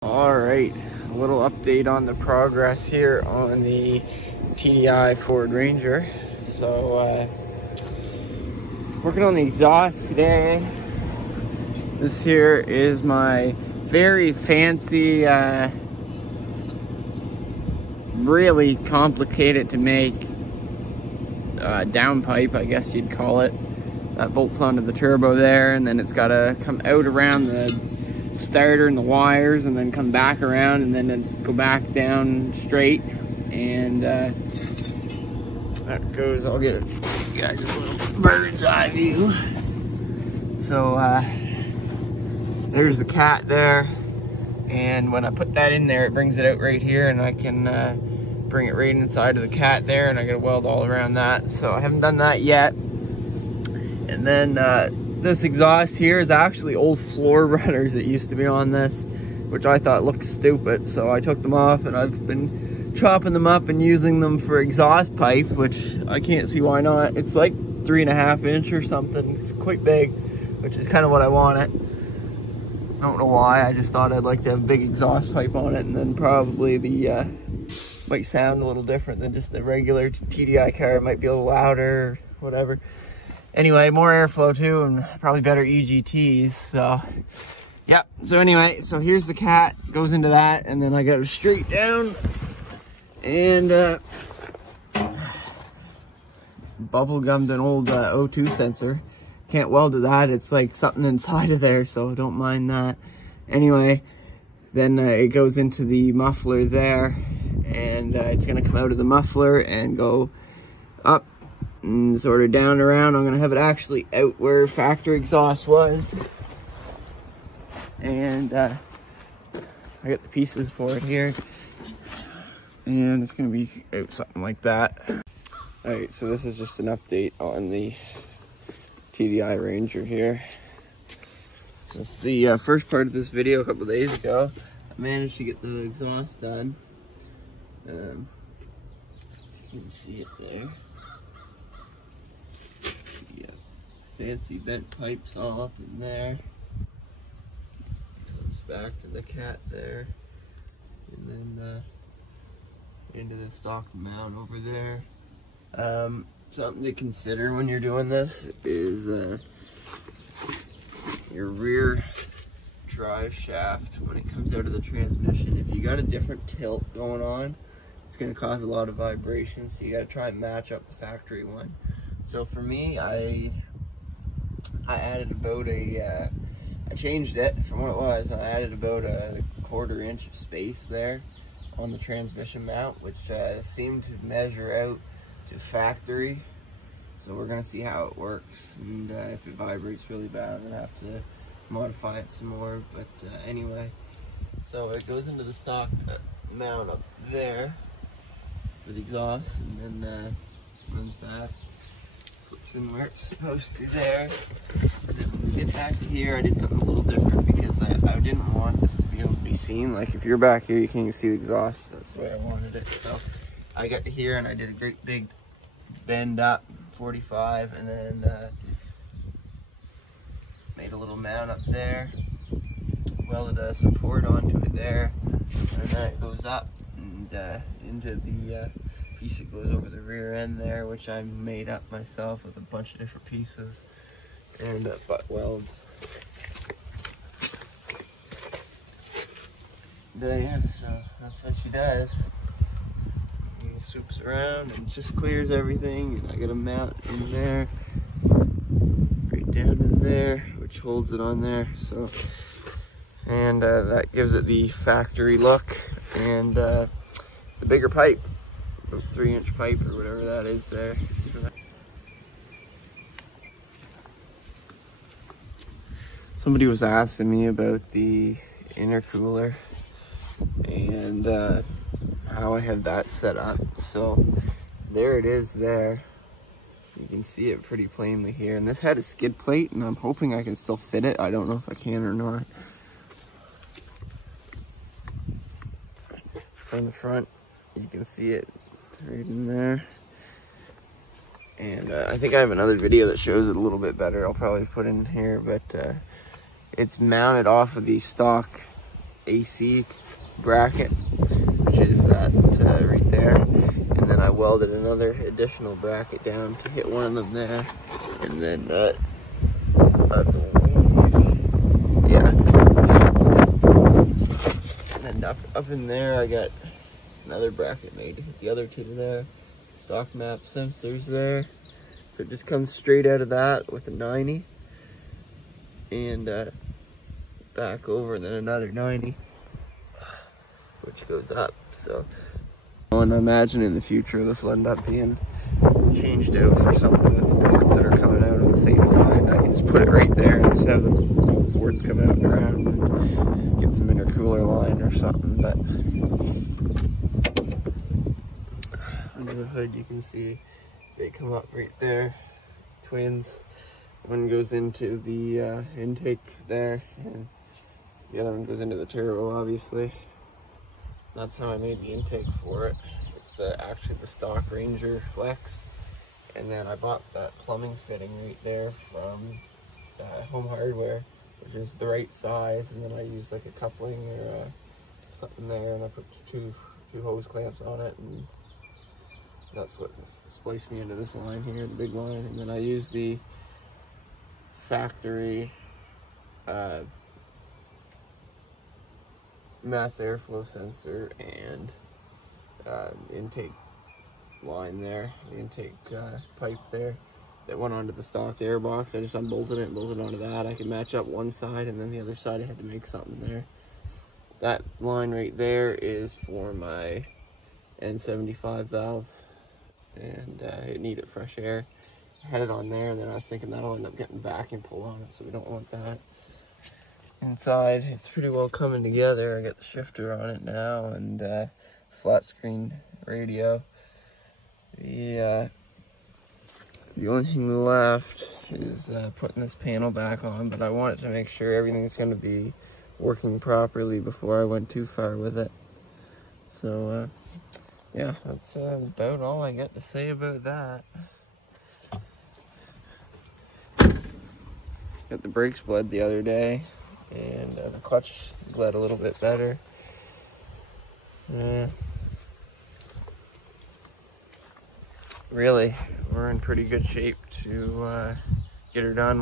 Alright, a little update on the progress here on the TDI Ford Ranger. So, working on the exhaust today. This here is my very fancy, really complicated to make downpipe, I guess you'd call it. That bolts onto the turbo there, and then it's got to come out around the starter and the wires, and then come back around, and then go back down straight. And that goes, I'll get you guys a little bird's eye view. So there's the cat there, and when I put that in there, it brings it out right here, and I can bring it right inside of the cat there, and I gotta weld all around that. So I haven't done that yet. And then this exhaust here is actually old floor runners that used to be on this, which I thought looked stupid. So I took them off, and I've been chopping them up and using them for exhaust pipe, which I can't see why not. It's like 3.5 inch or something, quite big, which is kind of what I wanted. I don't know why, I just thought I'd like to have a big exhaust pipe on it, and then probably the might sound a little different than just a regular TDI car. It might be a little louder, whatever. Anyway, more airflow too, and probably better EGTs, so yeah. So anyway, so here's the cat, goes into that, and then I go straight down, and bubble gummed an old O2 sensor. Can't weld to that, it's like something inside of there, so don't mind that. Anyway, then it goes into the muffler there, and it's gonna come out of the muffler and go up and sort of down and around. I'm gonna have it actually out where factory exhaust was, and I got the pieces for it here, and it's gonna be out something like that. All right, so this is just an update on the TDI Ranger here. Since the first part of this video a couple of days ago, I managed to get the exhaust done. You can see it there. Fancy bent pipes all up in there. Comes back to the cat there, and then into the stock mount over there. Something to consider when you're doing this is your rear drive shaft when it comes out of the transmission. If you got a different tilt going on, it's going to cause a lot of vibration, so you got to try and match up the factory one. So for me, I added about I changed it from what it was. I added about a 1/4 inch of space there on the transmission mount, which seemed to measure out to factory. So we're gonna see how it works, and if it vibrates really bad, I'm gonna have to modify it some more. But anyway, so it goes into the stock mount up there for the exhaust, and then runs back, slips in where it's supposed to there. And then when we get back to here, I did something a little different because I didn't want this to be able to be seen. Like if you're back here, you can't even see the exhaust. That's the way I wanted it. So I got to here, and I did a great big bend up 45, and then made a little mount up there, welded a support onto it there, and then it goes up and into the piece that goes over the rear end there, which I made up myself with a bunch of different pieces and butt welds. There, so that's what she does. And swoops around and just clears everything, and I got a mount in there, right down in there, which holds it on there. So, and that gives it the factory look, and the bigger pipe, a 3-inch pipe or whatever that is there. Somebody was asking me about the intercooler and how I have that set up. So there it is there. You can see it pretty plainly here. And this had a skid plate, and I'm hoping I can still fit it. I don't know if I can or not. From the front, you can see it right in there. And I think I have another video that shows it a little bit better. I'll probably put in here, but it's mounted off of the stock AC bracket, which is that right there. And then I welded another additional bracket down to hit one of them there. And then I believe, yeah. And then up in there, I got another bracket made to hit the other two there. Stock map sensors there. So it just comes straight out of that with a 90. And back over, and then another 90, which goes up. So, and I imagine in the future this will end up being changed out for something with ports that are coming out on the same side. I can just put it right there and just have the ports come out and around and get some intercooler line or something. But under the hood, you can see they come up right there, twins. One goes into the intake there, and the other one goes into the turbo, obviously. That's how I made the intake for it. It's actually the stock Ranger Flex. And then I bought that plumbing fitting right there from Home Hardware, which is the right size. And then I used like a coupling or something there, and I put two hose clamps on it, and that's what spliced me into this line here, the big line. And then I used the factory mass airflow sensor and intake line there, the intake pipe there that went onto the stock air box. I just unbolted it and bolted onto that. I could match up one side, and then the other side I had to make something there. That line right there is for my N75 valve, and it needed fresh air. I had it on there, and then I was thinking that'll end up getting vacuum pulled on it, so we don't want that. Inside, it's pretty well coming together. I got the shifter on it now, and flat screen radio. The only thing left is putting this panel back on, but I wanted to make sure everything's going to be working properly before I went too far with it. So yeah, that's about all I got to say about that. Got the brakes bled the other day, and the clutch bled a little bit better. Really, we're in pretty good shape to get her done.